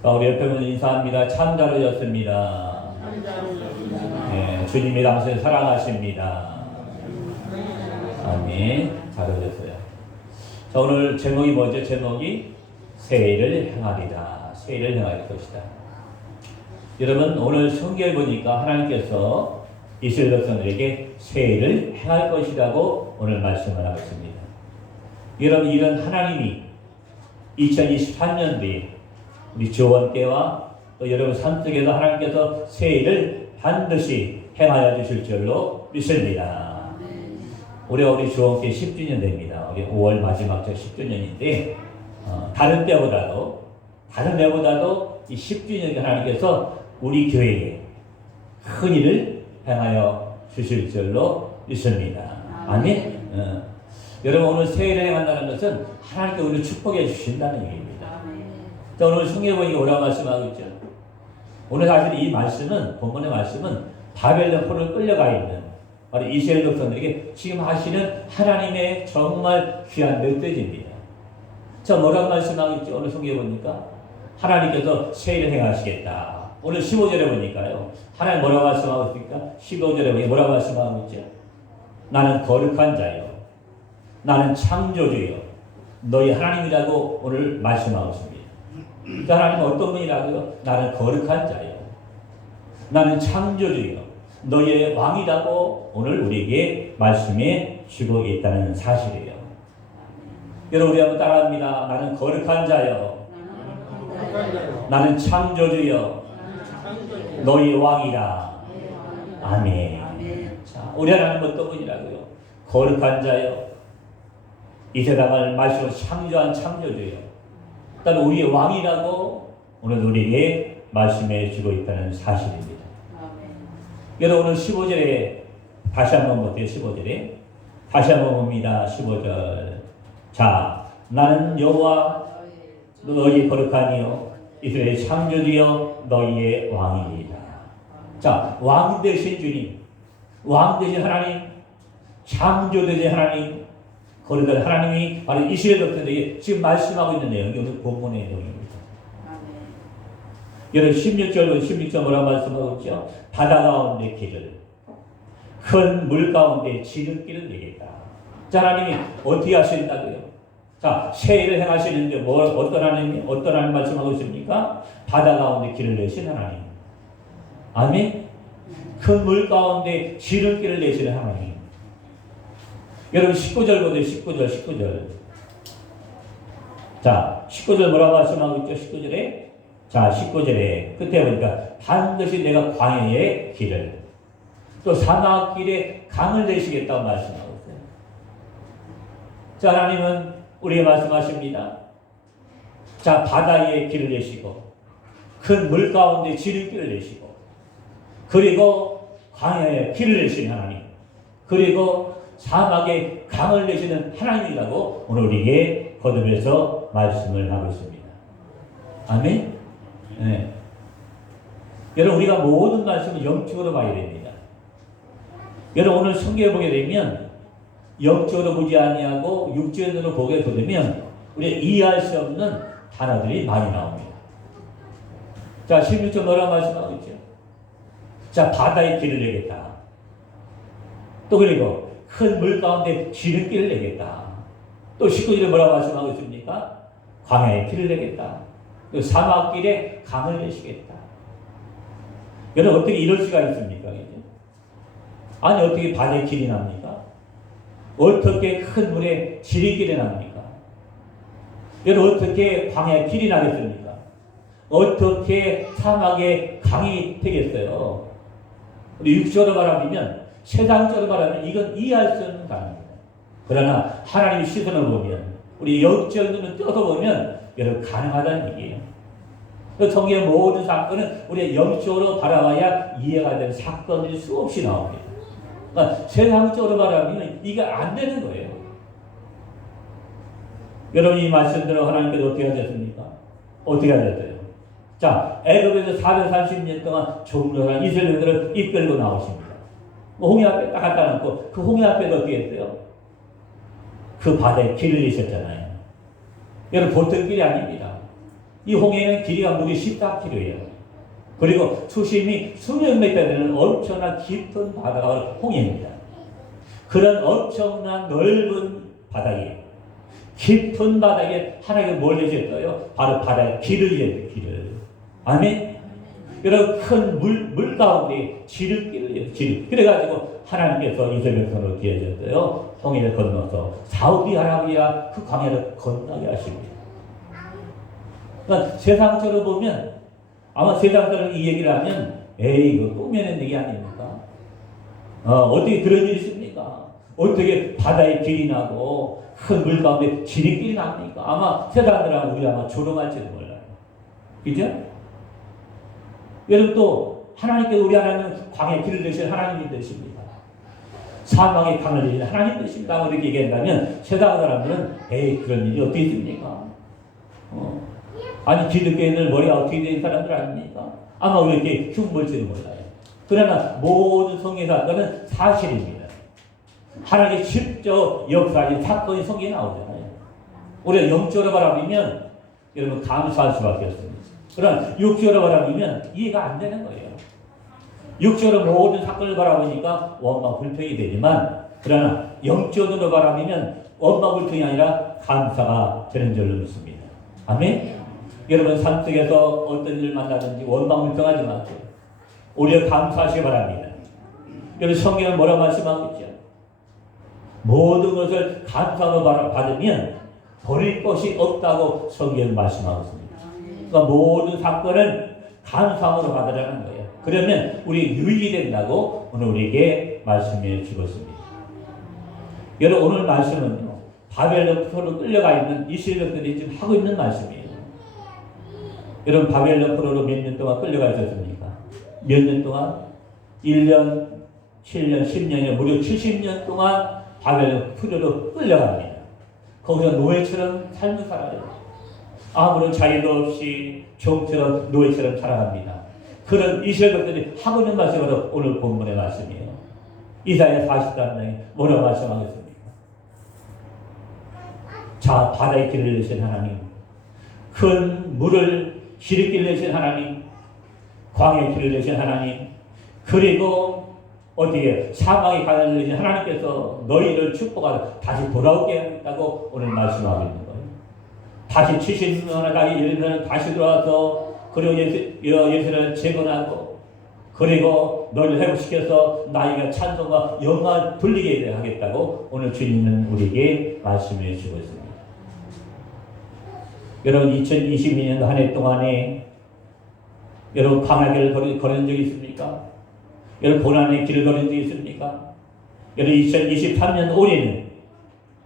우리 옆에 분 인사합니다. 참자로였습니다. 네, 주님이 당신을 사랑하십니다. 아멘. 잘 오셨어요. 자, 오늘 제목이 뭐죠? 제목이 세일을 행하리라. 세일을 행할 것이다. 여러분, 오늘 성경에 보니까 하나님께서 이스라엘 백성들에게 세일을 행할 것이라고 오늘 말씀을 하고 있습니다. 여러분, 이런 하나님이 2023년도에 우리 지원교회와 또 여러분 삶 속에서 하나님께서 세일을 반드시 행하여 주실 줄로 믿습니다. 올해 우리 지원교회 10주년 됩니다. 우리 5월 마지막 주 10주년인데 다른 때보다도 이 10주년 하나님께서 우리 교회에 큰 일을 행하여 주실 줄로 믿습니다. 아멘. 여러분, 오늘 세일을 행한다는 것은 하나님께 우리를 축복해 주신다는 얘기입니다. 자, 오늘 성경에 보니까 뭐라고 말씀하고 있죠? 오늘 사실 이 말씀은, 본문의 말씀은 바벨론 포로로 끌려가 있는 바로 이스라엘 백성들에게 지금 하시는 하나님의 정말 귀한 메시지입니다. 자, 뭐라고 말씀하고 있죠? 오늘 성경에 보니까 하나님께서 세일을 행하시겠다. 오늘 15절에 보니까요, 하나님 뭐라고 말씀하고 있습니까? 15절에 보니까 뭐라고 말씀하고 있죠? 나는 거룩한 자요, 나는 창조주요, 너희 하나님이라고 오늘 말씀하고 있습니다. 하나님은 어떤 분이라고요? 나는 거룩한 자요, 나는 창조주요, 너희의 왕이라고 오늘 우리에게 말씀해 주고 있다는 사실이에요. 여러분, 우리 한번 따라합니다. 나는 거룩한 자요, 나는 창조주요, 너희 왕이라. 아멘. 자, 우리 하나님은 어떤 분이라고요? 거룩한 자요, 이 세상을 말씀으로 창조한 창조주요, 일단 우리의 왕이라고 오늘 우리에게 말씀해 주고 있다는 사실입니다. 여러분, 오늘 15절에 다시 한번 볼게요. 15절에 다시 한번 봅니다. 15절. 자, 나는 여호와 너희 거룩하니요 이스라엘 창조주여 너희의 왕이니이다. 자, 왕 되신 주님, 왕 되신 하나님, 창조 되신 하나님, 거룩한 하나님이 바로 이스라엘 백성들에게 지금 말씀하고 있는 내용이 오늘 본문의 내용입니다. 여러분, 16절 뭐라고 말씀하고 있죠? 바다 가운데 길을, 큰 물 가운데 지름길을 내겠다. 자, 하나님이 어떻게 하신다고요? 자, 세일을 행하시는데 어떤 하나님 말씀하고 있습니까? 바다 가운데 길을 내신 하나님. 아멘. 큰 물 가운데 지름길을 내시는 하나님. 여러분, 19절 보세요. 19절. 자, 19절 뭐라고 말씀하고 있죠? 19절에. 자, 19절에 끝에 보니까 반드시 내가 광야의 길을, 또 사막길에 강을 내시겠다고 말씀하고 있어요. 자, 하나님은 우리에게 말씀하십니다. 자, 바다의 길을 내시고, 큰 물 가운데 지름길을 내시고, 그리고 광야의 길을 내시는 하나님, 그리고 사막에 강을 내시는 하나님이라고 오늘 우리에게 거듭해서 말씀을 하고 있습니다. 아멘. 네. 여러분, 우리가 모든 말씀을 영적으로 봐야 됩니다. 여러분, 오늘 성경에 보게 되면 영적으로 보지 아니하고 육적으로 보게 되면 우리가 이해할 수 없는 단어들이 많이 나옵니다. 자, 16절 뭐라고 말씀하고 있죠? 자, 바다의 길을 내겠다. 또 그리고 큰 물 가운데 지름길을 내겠다. 또 19절에 뭐라고 말씀하고 있습니까? 광야의 길을 내겠다. 또 사막길에 강을 내시겠다. 여러분, 어떻게 이럴 수가 있습니까? 아니, 어떻게 바다의 길이 납니까? 어떻게 큰 물에 지름길이 납니까? 여러분, 어떻게 광야의 길이 나겠습니까? 어떻게 사막에 강이 되겠어요? 우리 육적으로 말하면, 세상적으로 말하면 이건 이해할 수 없는 단어입니다. 그러나 하나님의 시선을 보면, 우리 영적인 눈을 떠서 보면 여러분, 가능하다는 얘기예요. 성경의 모든 사건은 우리가 영적으로 바라봐야 이해가 되는 사건들이 수없이 나옵니다. 그러니까 세상적으로 말하면 이게 안 되는 거예요. 여러분, 이 말씀대로 하나님께서 어떻게 하셨습니까? 어떻게 하셨어요? 자, 애굽에서 430년 동안 종로한 이스라엘들을 이끌고 나오십니다. 홍해 앞에 딱 갖다 놓고 그 홍해 앞에 어떻게 했어요? 그 바다에 길을 내셨잖아요. 여러분, 보통 길이 아닙니다. 이 홍해는 길이가 무려 14km예요. 그리고 수심이 수백 미터 되는 엄청난 깊은 바다가 홍해입니다. 그런 엄청난 넓은 바다에, 깊은 바닥에 하나님이 뭘 내셨어요? 바로 바다에 길을 내셨어요. 길을. 아멘? 여러분, 큰 물 가운데 지름길을 내셨어요. 지름. 그래가지고 하나님께서 이스라엘 백성을 기회하셨어요. 홍해를 건너서 사우디아라비아 그 광야를 건너게 하십니다. 그러니까 세상적으로 보면, 아마 세상적으로 이 얘기를 하면, 에이, 이거 꾸며낸 얘기 아닙니까? 어떻게 그런 일이 있습니까? 어떻게 바다에 길이 나고 큰 물 가운데 지름길이 납니까? 아마 세상들하고 우리 아마 조롱할지도 몰라요. 그죠? 여러분, 또 하나님께서 우리 하나님은 광야의 길을 되신 하나님이 되십니다. 사망의 강을 되신 하나님 되십니다. 이렇게 얘기한다면 세상 사람들은 에이, 그런 일이 어떻게 있습니까? 아니, 기독교인들 머리가 어떻게 된 사람들 아닙니까? 아마 이렇게 흉볼지도 몰라요. 그러나 모든 성경 사건은 사실입니다. 하나님의 직접 역사적인 사건이 성경에 나오잖아요. 우리가 영적으로 바라보면 여러분 감사할 수밖에 없습니다. 그러나 육적으로 바라보면 이해가 안 되는 거예요. 육적으로 모든 사건을 바라보니까 원망불평이 되지만, 그러나 영적으로 바라보면 원망불평이 아니라 감사가 되는 줄로 믿습니다. 아멘? 여러분, 삶 속에서 어떤 일을 만나든지 원망불평하지 마세요. 오히려 감사하시기 바랍니다. 여러분, 성경은 뭐라고 말씀하고 있죠? 모든 것을 감사로 받으면 버릴 것이 없다고 성경은 말씀하고 있습니다. 그러니까 모든 사건은 감사로 받으라는 거예요. 그러면 우리 유익이 된다고 오늘 우리에게 말씀해 주었습니다. 여러분, 오늘 말씀은요, 바벨론 포로로 끌려가 있는 이스라엘들이 지금 하고 있는 말씀이에요. 여러분, 바벨론 포로로 몇 년 동안 끌려가 있었습니까? 몇 년 동안? 1년, 7년, 10년이 무려 70년 동안 바벨론 포로로 끌려갑니다. 거기서 노예처럼 삶을 살아요. 아무런 자유도 없이 종처럼 노예처럼 살아갑니다. 그런 이스라엘들이 하고 있는 말씀이 바로 오늘 본문의 말씀이에요. 이사야 40장에 뭐라고 말씀하겠습니까? 자, 바다의 길을 내신 하나님, 큰 물을 길을 내신 하나님, 광야의 길을 내신 하나님, 그리고 어디에 사망의 가난을 내신 하나님께서 너희를 축복하여 다시 돌아오게 하겠다고 오늘 말씀하고 있는 거예요. 다시 70년을 가기 예루살렘 다시 돌아와서, 그리고 예수를 재건하고, 그리고 너희를 회복시켜서 나이가 찬송과 영광을 돌리게 하겠다고 오늘 주님은 우리에게 말씀해 주고 있습니다. 여러분, 2022년 한 해 동안에 여러분 광야길을 걸은 적이 있습니까? 여러분 고난의 길을 걸은 적이 있습니까? 여러분 2023년 올해는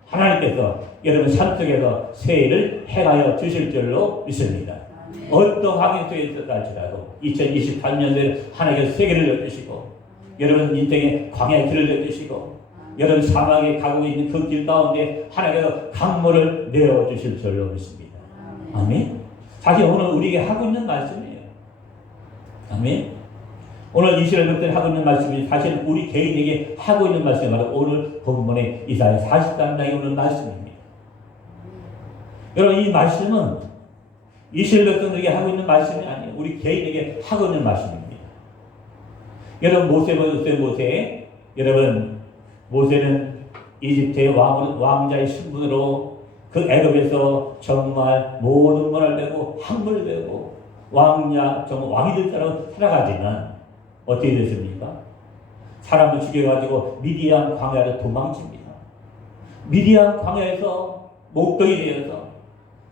하나님께서 여러분 삶 속에서 새해를 행하여 주실 줄로 믿습니다. 어떤 환경 속에 있었다 할지라도 2023년도에 하나님께서 세계를 열어주시고, 여러분 인생의 광야의 길을 열어주시고, 여러분 사막에 가고 있는 그 길 가운데 하나님께서 강물을 내어주실 줄로 믿습니다. 아멘. 사실 오늘 우리에게 하고 있는 말씀이에요. 아멘. 오늘 이스라엘 백성들이 하고 있는 말씀이 사실 우리 개인에게 하고 있는 말씀이 바로 오늘 본문의 이사야 40장에 오는 말씀입니다. 여러분, 이 말씀은 이스라엘 백성들에게 하고 있는 말씀이 아니에요. 우리 개인에게 하고 있는 말씀입니다. 여러분, 모세 보셨어요? 모세. 여러분, 모세는 이집트의 왕자의 신분으로 그 애굽에서 정말 모든 문화를 배우고 학문을 배우고 왕자, 정말 왕이 될 사람은 살아가지만 어떻게 됐습니까? 사람을 죽여가지고 미디안 광야로 도망칩니다. 미디안 광야에서 목동이 되어서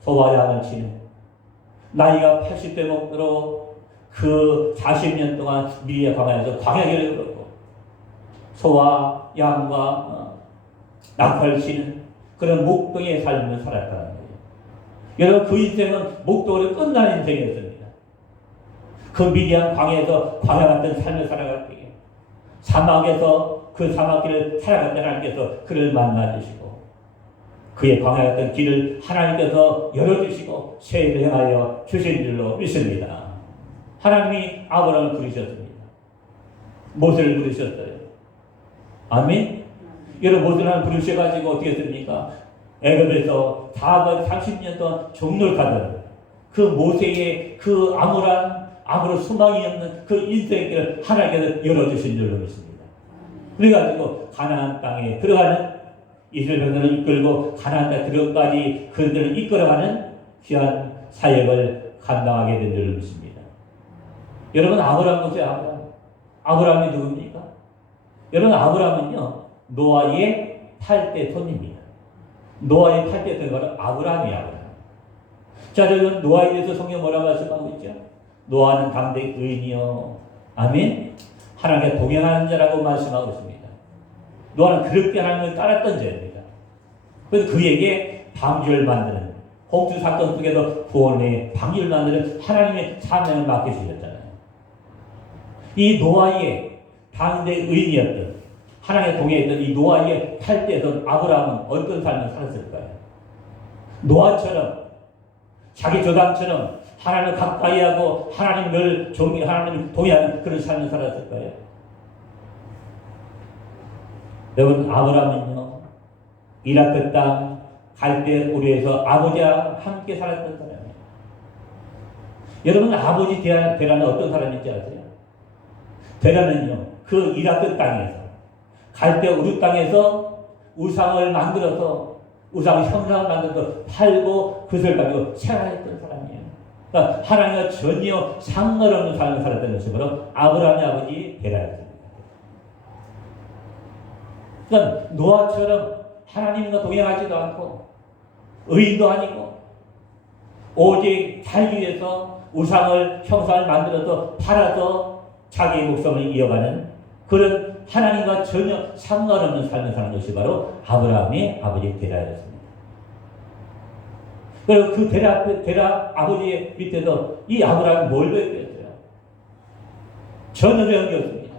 소와 양을 치는, 나이가 80대 먹도록 그 40년 동안 미디안 광야에서 광야길을 걸었고 소와 양과 낙타를 치는 그런 목동의 삶을 살았다는 거예요. 여러분, 그 인생은 목동으로 끝나는 인생이었습니다. 그 미디안 광야에서 광야 같은 삶을 살아갔기에 사막에서 그 사막길을 살아갔던 하나님께서 그를 만나주시고 그의 광야 같은 길을 하나님께서 열어주시고 새해를 행하여 주신 줄로 믿습니다. 하나님이 아브라함을 부르셨습니다. 모세를 부르셨어요. 아멘. 여러분, 모세를 부르셔가지고 어떻게 했습니까? 애굽에서 430년 동안 종노릇하던 그 모세의 그 아무런 소망이 없는 그 인생길을 하나님께서 열어주신 줄로 믿습니다. 그래가지고 가나안 땅에 들어가는 이스라엘 백성을 이끌고 가나안 땅에 들어가기 그들을 이끌어가는 귀한 사역을 감당하게 된 줄로 믿습니다. 여러분, 아브라함 보세요. 아브라함이 누굽니까? 여러분, 아브라함은요 노아의 8대 손입니다. 노아의 8대 손이 바로 아브라함이야. 자, 여러분, 노아에 대해서 성경 뭐라고 말씀하고 있죠? 노아는 당대 의인이요, 아멘, 하나님과 동행하는 자라고 말씀하고 있습니다. 노아는 그렇게 하나님을 따랐던 자입니다. 그래서 그에게 방주를 만드는, 홍수 사건 속에서 구원의 방주를 만드는 하나님의 사명을 맡겨주셨잖아요. 이 노아의 당대 의인이었던, 하나님의 동행했던 이 노아의 8대에서 아브라함은 어떤 삶을 살았을까요? 노아처럼 자기 조상처럼 하나님을 가까이 하고 하나님을 하나님을 동의하는 그런 삶을 살았을까요? 여러분, 아브라함은요 이라크 땅 갈대우르에서 아버지와 함께 살았던 사람이에요. 여러분, 아버지 데라는 어떤 사람인지 아세요? 데라는요 그 이라크 땅에서 갈대우르 땅에서 우상을 만들어서 우상 형상을 만들어서 팔고 그것을 가지고 생활했던 사람이에요. 그러니까 하나님과 전혀 상관없는 삶을 살았던 것이 바로 아브라함의 아버지 데라였습니다. 그러니까 노아처럼 하나님과 동행하지도 않고 의인도 아니고 오직 살기 위해서 우상을 형상을 만들어서 팔아서 자기의 목숨을 이어가는 그런 하나님과 전혀 상관없는 삶을 사는 것이 바로 아브라함의 아버지 데라였습니다. 그리고 그 데라 아버지의 밑에서 이 아브라함이 뭘 배웠겠어요? 전혀 배운 게 없습니다.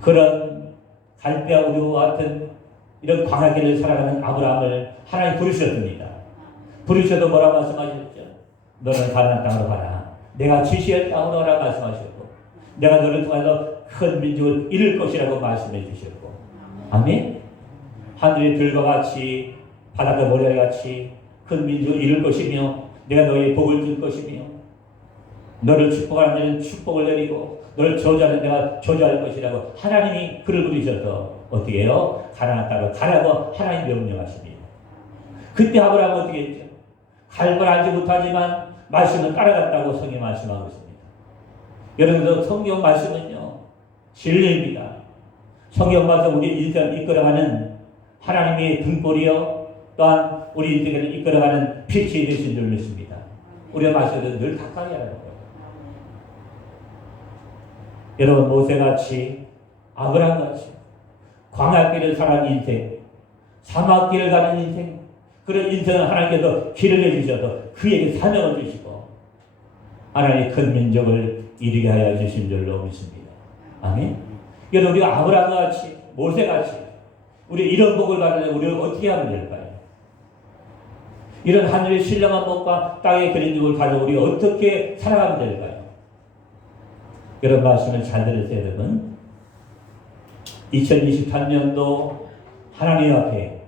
그런 갈대우르와 같은 이런 광야길을 살아가는 아브라함을 하나님 부르셨습니다. 부르셔도 뭐라 말씀하셨죠? 너는 가나안 땅으로 가라. 내가 지시할 땅으로 가라 말씀하셨고, 내가 너를 통해서 큰 민족을 이룰 것이라고 말씀해 주셨고, 아멘. 하늘의 들과 같이 바닷가 모래와 같이 큰 민족을 이룰 것이며, 내가 너희의 복을 줄 것이며, 너를 축복하는 데는 축복을 내리고 너를 저주하는 내가 저주할 것이라고 하나님이 그를 부르셔서 어떻게 해요? 가나안 땅으로 가라고 하나님 명령하십니다. 그때 아브라함은 어떻게 했죠? 갈 걸 알지 못하지만 말씀을 따라갔다고 성경에 말씀하고 있습니다. 여러분들, 성경 말씀은요 진리입니다. 성경 말씀 우리 인생을 이끌어가는 하나님의 등불이요, 또한 우리 인생을 이끌어가는 빛이 되신 줄 믿습니다. 우리가 말씀을 늘 가까이 하라는 거예요. 여러분, 모세같이 아브라함같이 광야길을 살아가는 인생, 사막길을 가는 인생, 그런 인생을 하나님께서 길을 내주셔서 그에게 사명을 주시고 하나님의 큰 민족을 이루게 하여 주신 줄로 믿습니다. 아멘. 여러분, 우리가 아브라함같이 모세같이 우리 이런 복을 받으려면 우리는 어떻게 하면 될까요? 이런 하늘의 신령한 복과 땅의 그린 복을 가지고 우리가 어떻게 살아가면 될까요? 여러분, 말씀을 잘 들으세요. 여러분, 2023년도 하나님 앞에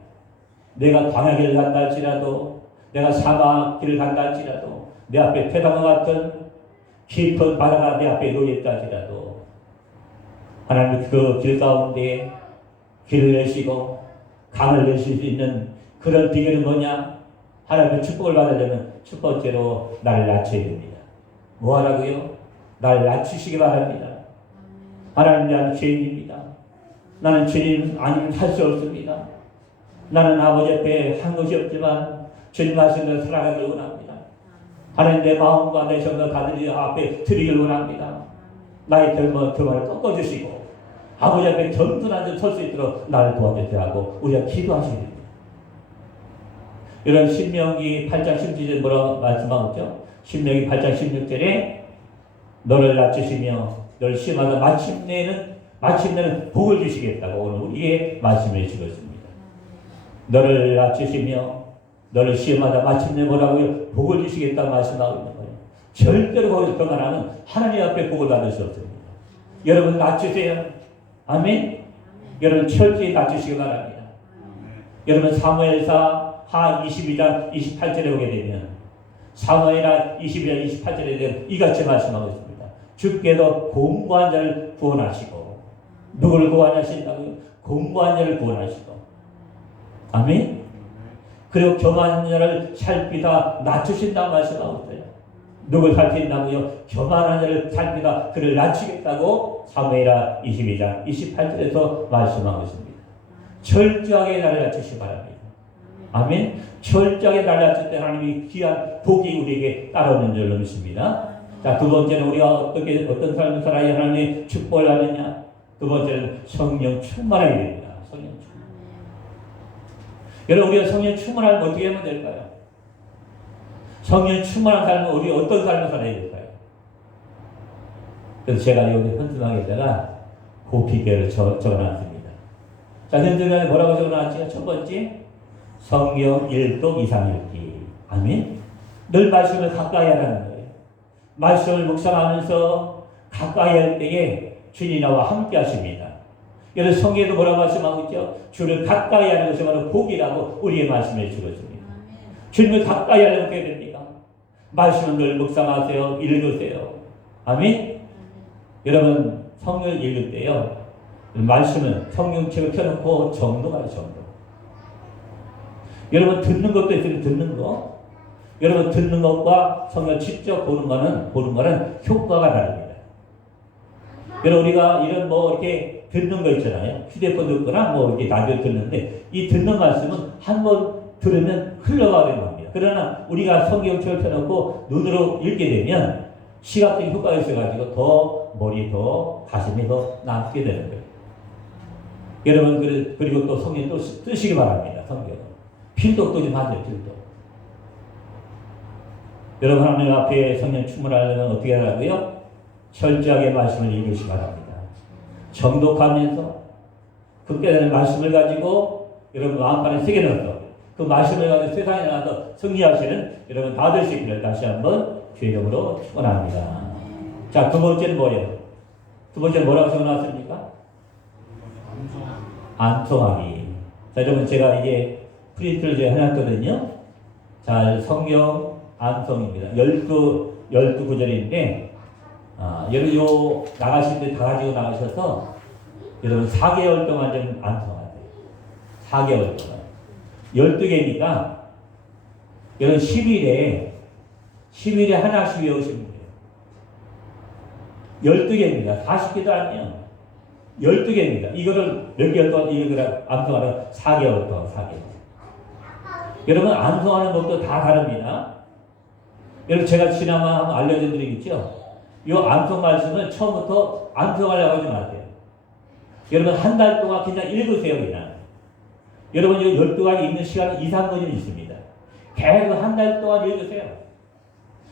내가 광야길을 간다 할지라도, 내가 사막길을 간다 할지라도, 내 앞에 태당과 같은 깊은 바다가 내 앞에 놓여있다 할지라도 하나님 그 길 가운데 길을 내시고 강을 내실 수 있는 그런 비결은 뭐냐? 하나님의 축복을 받으려면 첫 번째로 나를 낮춰야 됩니다. 뭐 하라고요? 나를 낮추시기 바랍니다. 하나님, 나는 죄인입니다. 나는 죄인 아니면 살 수 없습니다. 나는 아버지 앞에 한 것이 없지만 주님 말씀대로 살아가길 원합니다. 하나님, 내 마음과 내 정을 가들이 앞에 드리길 원합니다. 나의 덜머를 꺾어주시고 아버지 앞에 겸손한 데 설 수 있도록 나를 도와주세요 하고 우리가 기도하시게 됩니다. 이런 신명기 8장 16절에 뭐라고 말씀하고 있죠? 신명기 8장 16절에 너를 낮추시며 너를 시험하다 마침내는 복을 주시겠다고 오늘 우리에게 말씀해 주고 있습니다. 너를 낮추시며 너를 시험하다 마침내 뭐라고요? 복을 주시겠다고 말씀하고 있는 거예요. 절대로 거기서 그만하면 하나님 앞에 복을 받을 수 없습니다. 여러분, 낮추세요. 아멘. 여러분, 철저히 낮추시기 바랍니다. 여러분, 사무엘사 하 22장 28절에 오게 되면 사무엘하 22장 28절에 되면 이같이 말씀하고 있습니다. 주께서 공고한 자를 구원하시고 누구를 구원하신다고요? 공고한 자를 구원하시고 아멘. 그리고 교만한 자를 살피다 낮추신다고 말씀하고 있어요. 누굴 살핀다고요? 교만한 자를 살피다 그를 낮추겠다고 사무엘하 22장 28절에서 말씀하고 있습니다. 철저하게 나를 낮추시기 바랍니다. 아멘. 철저하게 나를 낮출 때 하나님이 귀한 복이 우리에게 따라오는 줄로 믿습니다. 자, 두 번째는 우리가 어떤 삶을 살아야 하나님의 축복을 받느냐? 두 번째는 성령 충만하게 됩니다. 성령 충만. 여러분, 우리가 성령 충만하면 어떻게 하면 될까요? 성령 충만한 삶은 우리 어떤 삶을 살아야 될까요? 그래서 제가 여기 헌금하게다가 그 비결을 적어놨습니다. 자, 헌금에 뭐라고 적어놨지요? 첫 번째, 성경 1독 이상 읽기. 아멘. 늘 말씀을 가까이 하라는 거예요. 말씀을 묵상하면서 가까이 할 때에 주님이 나와 함께 하십니다. 여러분 성경에도 뭐라고 말씀하고 있죠? 주를 가까이 하는 것이 바로 복이라고 우리의 말씀해 주고 있습니다. 주님을 가까이 하려면 어떻게 됩니까? 말씀을 늘 묵상하세요. 읽으세요. 아멘. 여러분 성경을 읽을 때요. 말씀은 성경책을 펴놓고 정독하세요. 정독. 여러분 듣는 것도 있으면 듣는 거. 여러분 듣는 것과 성경 직접 보는 거는 효과가 다릅니다. 여러분 우리가 이런 이렇게 듣는 거 있잖아요. 휴대폰 듣거나 이렇게 라디오 듣는데 이 듣는 말씀은 한번 들으면 흘러가게 됩니다. 그러나 우리가 성경책을 펴놓고 눈으로 읽게 되면 시각적인 효과가 있어가지고 더 머리 더 가슴이 더 남게 되는 거예요. 여러분 그리고 또 성경 또 쓰시기 바랍니다. 성경 필독도 좀 하세요. 필독. 여러분 하나님 앞에 성령 충만하려면 어떻게 하라고요? 철저하게 말씀을 읽으시기 바랍니다. 정독하면서 그 깨달은 말씀을 가지고 여러분 마음판에 새겨넣어서 그 말씀을 가지고 세상에 나가서 승리하시는 여러분 다 될 수 있기를 다시 한번 주의 이름으로 축원합니다. 자, 두 번째는 뭐예요? 두 번째는 뭐라고 적어놨습니까? 암송하기. 자, 여러분 제가 이제 프린트를 제가 해놨거든요. 자, 성경 암송입니다. 12구절인데, 여러분, 나가실 때 다 가지고 나가셔서, 여러분, 4개월 동안 좀 암송하세요. 4개월 동안. 12개니까, 여러분, 10일에 하나씩 외우시면 돼요. 12개입니다. 40개도 아니에요. 12개입니다. 이거를 몇 개월 동안 이거를 암송하면 4개월 동안 4개월. 여러분, 암송하는 것도 다 다릅니다. 여러분 제가 지난번에 한번 알려드리겠죠? 이 암송 말씀을 처음부터 암송하려고 하지 마세요. 여러분 한 달 동안 그냥 읽으세요. 그냥. 여러분 이 12가지 읽는 시간이 2, 3분이 있습니다. 계속 한 달 동안 읽으세요.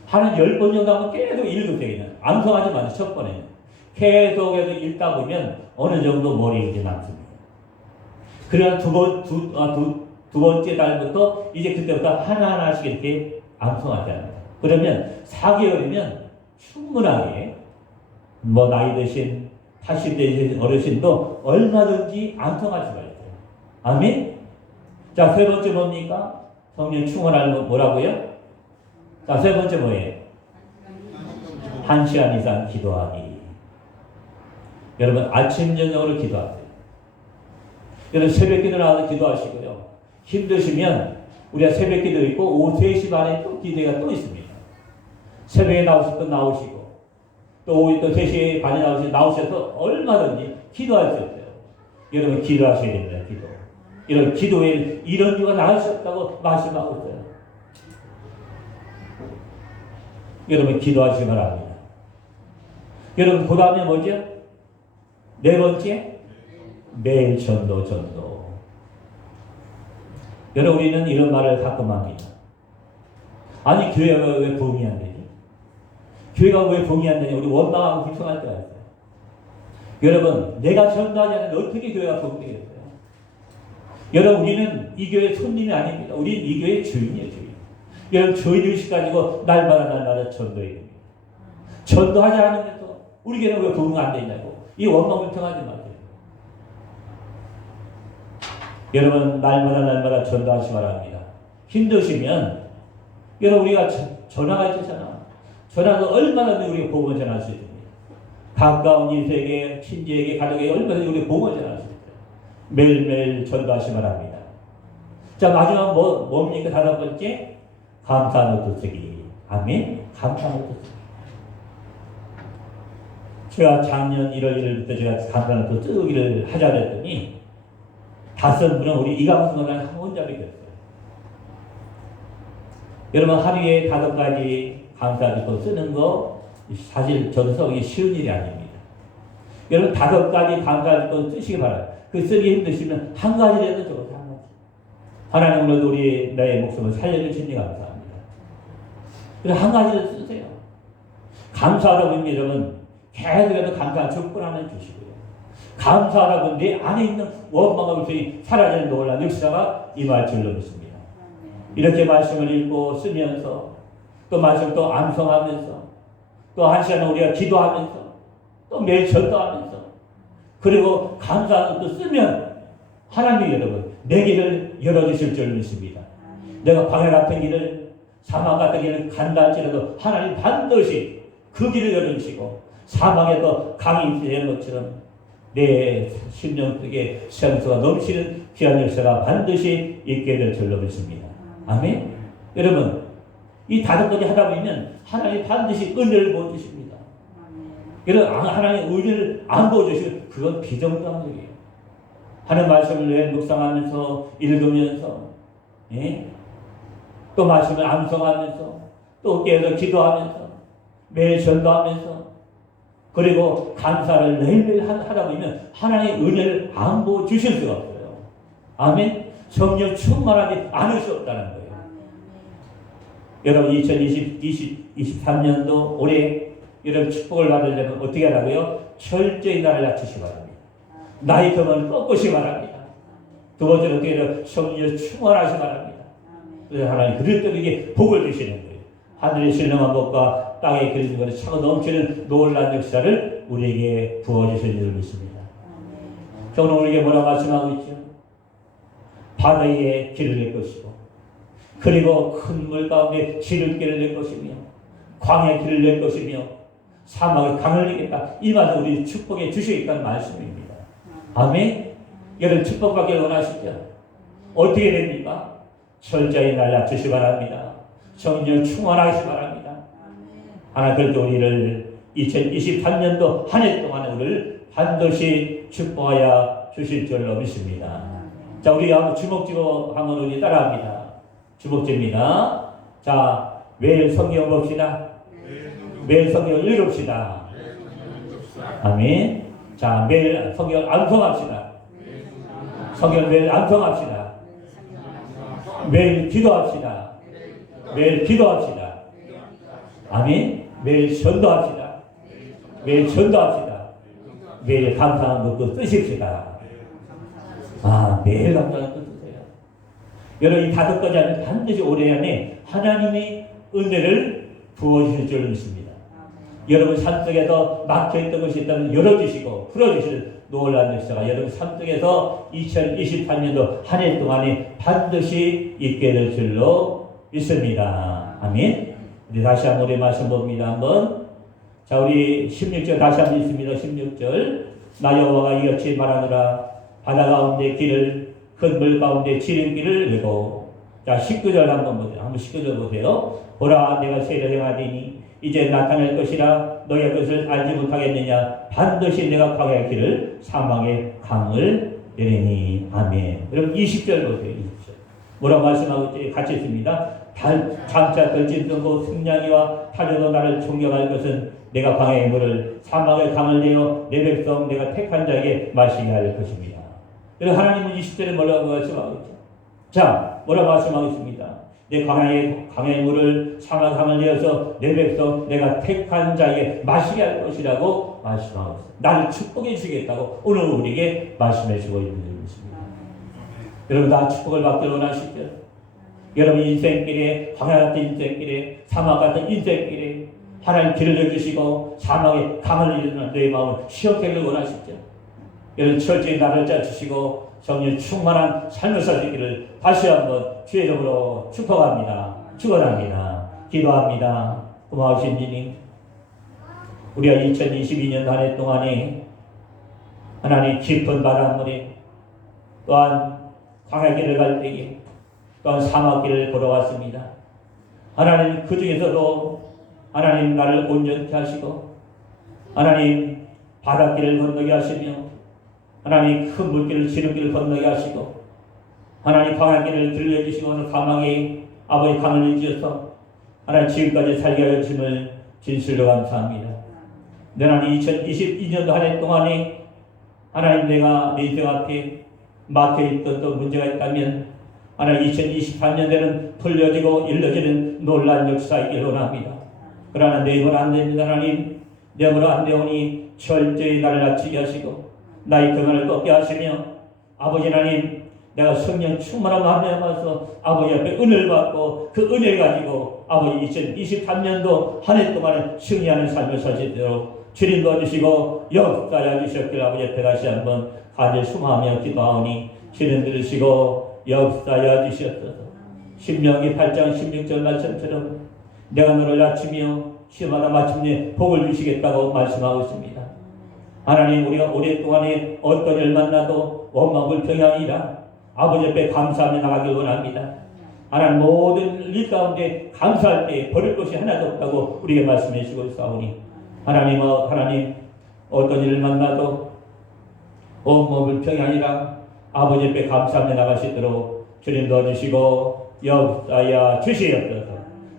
한 10번 정도 하면 계속 읽으세요. 그냥. 암송하지 마세요. 첫 번에는. 계속 읽다 보면 어느 정도 머리에 이제 남습니다. 그러나 두 번째 달부터 이제 그때부터 하나하나씩 이렇게 암송하잖아요. 그러면 4개월이면 충분하게 나이 드신 80대 되신 어르신도 얼마든지 암송할 수가 있어요. 아멘? 자, 세 번째 뭡니까? 성령 충만하면 뭐라고요? 자, 세 번째 뭐예요? 1시간 이상 기도하기. 여러분 아침 저녁으로 기도하세요. 여러분 새벽 기도 나와서 기도하시고요. 힘드시면 우리가 새벽 기도 있고 오후 3시 반에 또 기도가 또 있습니다. 새벽에 나오실 때 나오시고 또 오후 또 3시 반에 나오셔서 얼마든지 기도할 수 있어요. 여러분 기도하셔야 됩니다. 기도. 이런 기도에 이런 이유가 나을 수 없다고 말씀하고 있어요. 여러분 기도하시기 바랍니다. 여러분 그 다음에 뭐죠? 네 번째 매일 전도. 여러분 우리는 이런 말을 가끔 합니다. 아니 교회가 왜 부흥이 안 되지? 교회가 왜 부흥이 안 되냐? 우리 원망하고 불평할 때가 있어요. 여러분 내가 전도하지 않는데 어떻게 교회가 부흥되겠어요? 여러분 우리는 이 교회의 손님이 아닙니다. 우리는 이 교회의 주인이에요. 주인. 여러분 주인의식 가지고 날마다 전도해야 됩니다. 전도하지 않으면서 우리 교회는 왜 부흥 안 되냐고 이 원망 불평하지 마세요. 여러분 날마다 전도하시기 바랍니다. 힘드시면 여러분 우리가 전화가 있잖아. 전화도 얼마나 우리가 복음을 전할 수 있습니다. 가까운 인생에 친지에게 가족에게 얼마나 우리가 복음을 전할 수 있습니다. 매일매일 전도하시 바랍니다. 자, 마지막 뭡니까? 다섯 번째, 감사 노트 쓰기. 아멘. 감사 노트 쓰기. 제가 작년 1월 1일부터 제가 감사 노트 쓰기를 하자 그랬더니 5분은 우리 이강수만 혼자밖에 없어요. 여러분 하루에 5가지 감사 노트 쓰는 거 사실 저도 쓰기 쉬운 일이 아닙니다. 여러분 5가지 감사 노트 쓰시기 바랍니다. 그 쓰기 힘드시면 한 가지라도 적어서 한 가지. 하나님 오늘도 우리 나의 목숨을 살려주시니 감사합니다. 그래서 한 가지를 쓰세요. 감사하다 보면 여러분 계속해서 감사 적분하는 주시고요. 감사하다 보면 내 안에 있는 원망과 불평이 사라지는 놀라운 역사가 임할 줄로 믿습니다. 이렇게 말씀을 읽고 쓰면서 또 말씀 또 암송하면서 또 한 시간 우리가 기도하면서 또 매일 전도하면서 그리고 감사하는 또 쓰면 하나님이 여러분 내 길을 열어주실 줄 믿습니다. 내가 광야 같은 길을 사막 같은 길을 간다 할지라도 하나님 반드시 그 길을 열어주시고 사막에도 강이 되는 것처럼 내 심령 속에 생수가 넘치는 귀한 역사가 반드시 있게 될 줄로 믿습니다. 아멘. 여러분 이 5가지 하다 보면 하나님 반드시 은혜를 보여주십니다. 여러분 하나님 은혜를 안 보여주시면 그건 비정상적이에요. 하는 말씀을 내 묵상하면서 읽으면서 또 말씀을 암송하면서 또 깨어서 기도하면서 매일 전도하면서 그리고 감사를 매일매일 하다 보면 하나님의 은혜를 안 보여주실 수가 없어요. 아멘. 성령 충만하지 않을 수 없다는 거예요. 여러분 2023년도 올해 여러분 축복을 받으려면 어떻게 하라고요? 철저히 나를 낮추시 바랍니다. 나의 금을 꺾으시 바랍니다. 두 번째로 어떻게 해요? 성령 충만하시 바랍니다. 그래서 하나님 그들에게 복을 주시는 거예요. 하늘의 신령한 복과 땅에 그리는 것을 차고 넘치는 놀라운 역사를 우리에게 부어주실 줄 믿습니다. 오늘 우리에게 뭐라 말씀하고 있죠? 바다에 길을 낼 것이고 그리고 큰 물 가운데 지름길을 낼 것이며 광야의 길을 낼 것이며 사막에 강을 내겠다. 이 말은 우리 축복해 주시겠다는 말씀입니다. 아멘. 여러분 축복받기를 원하시죠? 어떻게 됩니까? 철저히 날 낮추시 바랍니다. 성령 충만하시 바랍니다. 하나님 그렇게 우리를 2023년도 한 해 동안 우리를 반드시 축복하여 주실 줄로 믿습니다. 자, 우리 한번 주먹쥐고 한번 우리 따라합니다. 주먹쥐입니다. 자, 매일 성경 봅시다. 매일 성경 읽읍시다. 아멘. 자, 매일 성경 암송합시다. 성경 매일 암송합시다. 매일 기도합시다. 매일 기도합시다. 아멘. 매일 전도합시다. 매일 전도합시다. 매일 감사하는 것도 쓰십시다. 매일 감사하는 것도 쓰세요. 여러분 이 5가지 하면 반드시 올해 안에 하나님의 은혜를 부어주실 줄 믿습니다. 여러분 산속에서 막혀있던 것이 있다면 열어주시고 풀어주실 놀라운 역사가 여러분 산속에서 2023년도 한 해 동안에 반드시 있게 될 줄로 믿습니다. 아멘. 우리 다시 한번 우리 말씀 봅니다. 한번. 자, 우리 16절 다시 한번 읽습니다. 16절. 나 여호와가 이같이 말하노라. 바다 가운데 길을 큰 물 가운데 지름길을 내고. 자, 19절 한번 보세요. 한번 19절 보세요. 보라 내가 세를 행하리니 이제 나타날 것이라 너희가 그것을 알지 못하겠느냐. 반드시 내가 광야의 길을 사망의 강을 내리니. 아멘. 여러분 20절 보세요. 20절. 뭐라고 말씀하고 있지? 같이 있습니다. 장차 들짐승고 승냥이와 타조도 나를 존경할 것은 내가 광야의 물을 사막의 강을 내어 내 백성 내가 택한 자에게 마시게 할 것입니다. 그래서 하나님은 20절에 뭐라고 말씀하고 있죠? 자, 뭐라고 말씀하고 있습니다. 내 광야의 물을 사막의 강을 내어서 내 백성 내가 택한 자에게 마시게 할 것이라고 말씀하고 있습니다. 나를 축복해 주시겠다고 오늘 우리에게 말씀해 주고 있는 것입니다. 여러분 다 축복을 받기를 원하시죠? 여러분 인생길에 광야 같은 인생길에 사막 같은 인생길에 하나님 길을 내주시고 사막에 강을 이루는 너의 마음을 시원케 하기를 원하시죠? 여러분 철저히 나를 짜주시고 성령 충만한 삶을 사시기를 다시 한번 주의 이름으로 축복합니다. 축원합니다. 기도합니다. 고마우신 주님, 우리가 2022년 한 해 동안에 하나님 깊은 바닷물에 또한 광야길을 갈 때에 또한 사막길을 걸어왔습니다. 하나님 그 중에서도 하나님 나를 온전케 하시고 하나님 바닷길을 건너게 하시며 하나님 큰 물길을 지름길을 건너게 하시고 하나님 광야길을 들려주시고 사막에 아버지 강을 주셔서 하나님 지금까지 살게 하여 주심을 진실로 감사합니다. 하나님 2022년도 한 해 동안에 하나님 내가 내 인생 앞에 막혀있던 또 문제가 있다면 하나님 2023년에는 풀려지고 일러지는 놀라운 역사이길 원합니다. 그러나 내 입은 안 됩니다. 하나님 내 입으로 안 되오니 철저히 나를 낮추게 하시고 나의 등을 꺾게 하시며 아버지 하나님 내가 성령 충만한 마음에 와서 아버지 앞에 은혜를 받고 그 은혜를 가지고 아버지 2023년도 한 해 동안에 승리하는 삶을 사시도록 주님 도와주시고 역사해 주셨길 아버지 앞에 다시 한번 간절히 수마하며 기도하오니 주님 들으시고 역사해 주셨소서. 신명기 8장 16절 말씀처럼 내가 너를 낮추며 시마다 마침내 복을 주시겠다고 말씀하고 있습니다. 하나님 우리가 오랫동안에 어떤 일 만나도 원망 불평이 아니라 아버지 앞에 감사하며 나가길 원합니다. 하나님 모든 일 가운데 감사할 때 버릴 것이 하나도 없다고 우리에게 말씀해 주시고 있사오니 하나님 어떤 일을 만나도 원망 불평이 아니라 아버지 앞에 감사하며 나가시도록 주님 도와주시고 역사하여 주시옵소서.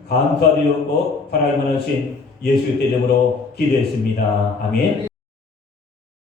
감사드렸고 살아있는 하신 예수 그리스도의 이름으로 기도했습니다. 아멘.